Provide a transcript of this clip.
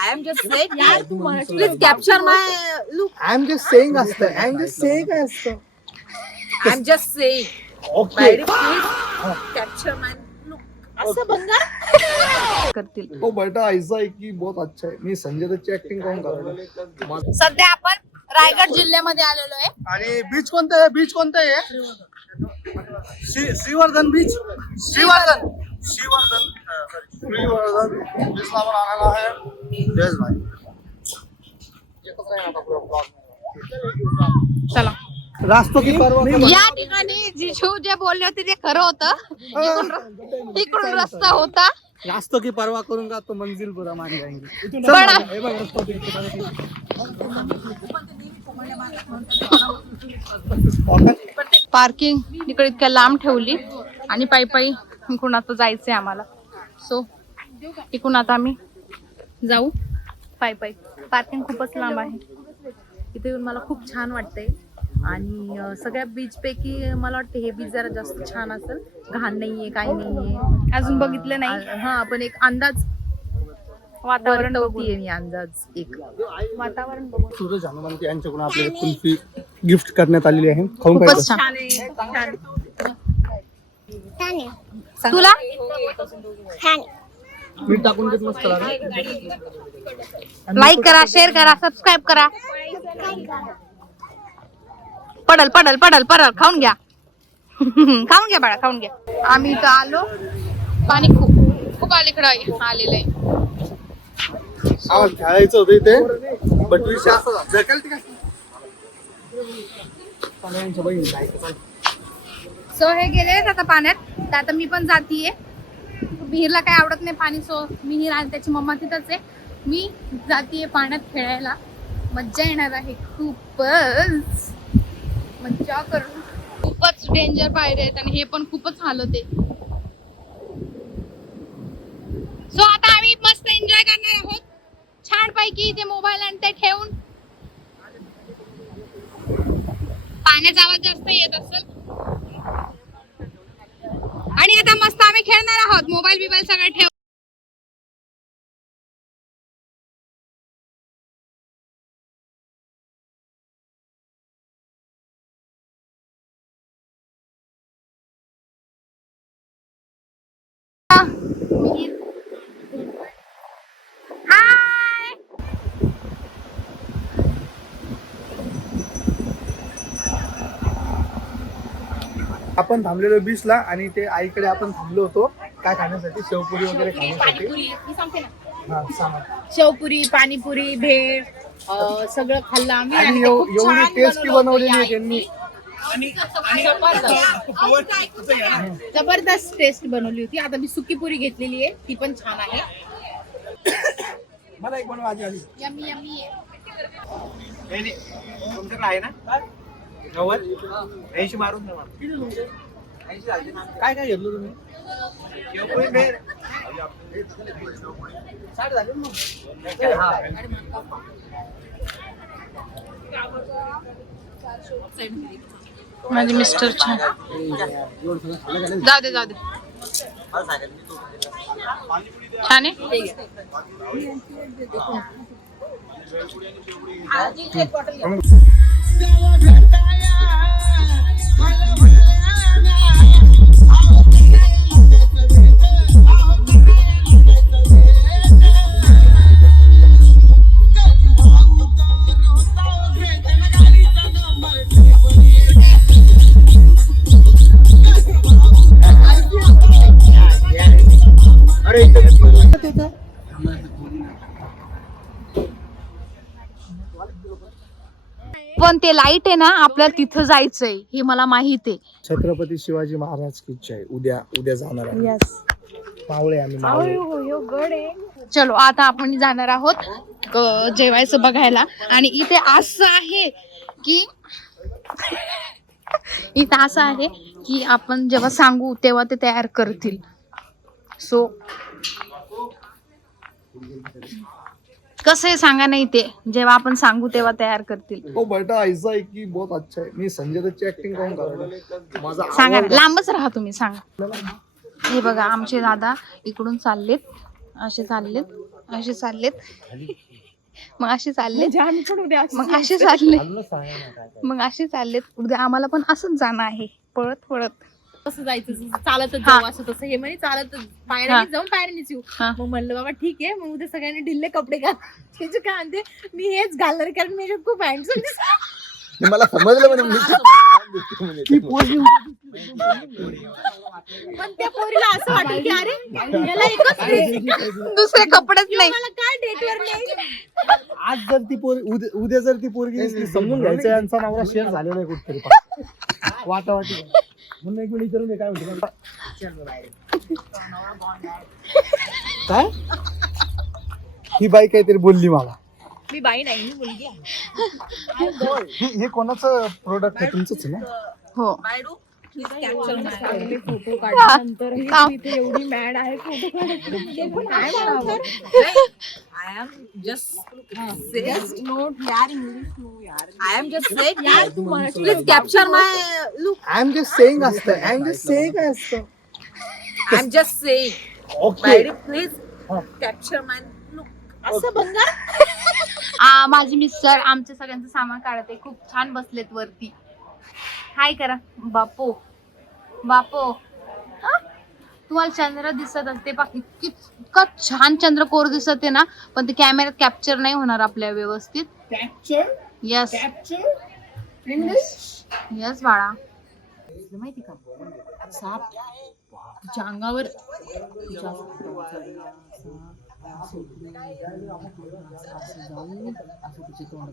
I am just saying. Please capture my look. I am just saying असतं. I am just saying काय असतं. I am just saying. Okay. Please capture my look. असं बंगार करतील. तो बेटा ऐसा है की बहुत अच्छा है. मी संजय दत्तची ऍक्टिंग कोण करणार. सध्या आपण रायगड जिल्ह्यामध्ये आलेलो आहे. आणि बीच कोणतं आहे? बीच कोणतं आहे? श्रीवर्धन बीच. श्रीवर्धन बीचला आपण आलेला आहे. जयेश भाई. चला. रास्तों की परवा या ठिकाणी जिजू जे बोलले होते ते खरं होतं. इकडून रस्ता होता. रास्तों की परवा करूंगा तो मंजिल पूरा मान जाएंगे. पार्किंग इकडे इतक्या लांब ठेवली आणि पायी पायी इकडून आता जायचंय आम्हाला. सो इकडून आता आम्ही जाऊ पायी पायी. पार्किंग खूपच लांब आहे. इथे येऊन मला खूप छान वाटतंय आणि सगळ्या बीच पैकी मला वाटतं हे बीच जरा जास्त छान असेल. घाण नाहीये, काही नाहीये. अजून बघितलं नाही. हा पण एक अंदाज वातावरण बघतीये मी. अंदाज एक वातावरण बघू. सूरज हनुमंत यांच्याकडून आपल्याला कुल्फी गिफ्ट करण्यात आलेली आहे. खाऊन खूपच छान. तुला मीठ टाकून देत मस्त लागेल. लाईक करा, शेअर करा, सबस्क्राईब करा. पडल पडल पडल पडल. खाऊन घ्या. खाऊन घ्या बाळा, खाऊन घ्या. आम्ही इथं आलो. पाणी खूप खूप अलीकडं आलेलं आहे. आवाज खेळायचं होतं इथे बट विषय असा ढकल ते काय. सो हे गेले आता पाण्यात. तर आता मी पण जातीये. विहीरला काही आवडत नाही पाणी. सो विहीर आणि त्याची मम्मा तिथंच आहे. मी जातीये पाण्यात खेळायला. मज्जा येणार आहे. खूपच मज्जा करू. खूपच डेंजर पायरे आहेत आणि हे पण खूपच हालत आहे. सो आता आम्ही मस्त एन्जॉय करणार आहोत छान पैकी. ते मोबाईल आणि ते ठेवून. पाण्याचा आवाज जास्त येत असेल आणि आता मस्त आम्ही खेळणार आहोत. मोबाईल बिबाईल सगळं ठेव. हाय. आपण थांबलेलो बीचला आणि ते आईकडे आपण थांबलो होतो काय खाण्यासाठी. शेवपुरी वगैरे खाण्यासाठी. हा सांगा. शेवपुरी, पाणीपुरी, भेळ सगळं खाल्लं आम्ही. आणि एवढी टेस्टी बनवलेली आहे त्यांनी. जबरदस्त टेस्ट बनवली होती. आता मी सुकी पुरी घेतलेली आहे. ती पण छान आहे. मला एक बनवा आधी आधी. यम्मी यम्मी आहे. तुमच्याकडे आहे ना 90 80 मारून द्या मला. काय काय घेतलं तुम्ही. शेवपुरी भेळ 60 झाले मग. माझे मिस्टर छान. जाऊ दे जाऊ दे. छान आहे. पण ते लाईट आहे ना आपल्याला तिथं जायचंय हे मला माहित आहे. छत्रपती शिवाजी महाराज की जय. उद्या जाणार आहे. मावळे आम्ही मावळे. चलो आता आपण जाणार आहोत जेवायचं बघायला. आणि इथे असं आहे की इथं असं आहे की आपण जेव्हा सांगू तेव्हा ते तयार करतील. सो कसं आहे सांगा. नाही ते जेव्हा आपण सांगू तेव्हा तयार करतील. तो बेटा ऐसा है की बहुत अच्छा है. मी संजय दत्तची ऍक्टिंग कोण करणार. माझा सांगा ना. लांबच राहा तुम्ही. सांगा. हे बघा आमचे दादा इकडून चाललेत. असे चाललेत असे चाललेत. मग असे चालले, म्हणजे आम्ही पण उद्या मग असे चालले, मग असे चाललेत. उद्या आम्हाला पण असंच जाणं आहे, पळत पळत. कसं जायचं, चालतच हा. जाऊ असं तसं. हे म्हणे चालत हा. पायऱ्याने जाऊन पायऱ्यानेच येऊ. हा. मग म्हणलं बाबा ठीक आहे, मग उद्या सगळ्यांनी ढिल्ले कपडे घाल. त्याचे काय म्हणते, मी हेच घालणार कारण मी याच्यात खूप हँडसम दिसते. मला समजलं म्हणे पण त्या पोरीला असं वाटलं की अरे याला एकच दुसरे कपडेच नाही. मला काय डेटवर नाही. आज जर ती पोरी उद्या जर ती पोरगी दिसली, समजून घ्यायचं यांचा नवरा शेअर झालेला आहे कुठतरी वाटावाटी. म्हणून एक मिनिट विचारून काय म्हणतो काय ही बाई काहीतरी बोलली मला. मी बाई नाही, मी मुलगी आहे. हे कोणाचं प्रोडक्ट आहे, तुमचंच आहे ना? हो. फोटो काढल्यानंतर इथे एवढी मॅड आहे फोटो काढायची. I am just not यार English no यार. I am just saying यार please capture my look. I am just saying असतं, आय एम जस्ट सेइंग असतं. I am just saying. Okay Very please capture my look. असं बंगार माझे mister आमच्या सगळ्यांचं सामान काढते, खूप छान बसलेत वरती. हाय करा बापो. बापो हा? तुम्हाला चंद्र दिसत असते पा, इतकं छान चंद्रकोर दिसत आहे ना, पण ते कॅमेऱ्यात कॅप्चर नाही होणार आपल्या व्यवस्थित. Capture yes capture English. Yes बाळा. माहिती का साप तिच्या अंगावर तिच्या असं जाऊन असं तिचे तोंड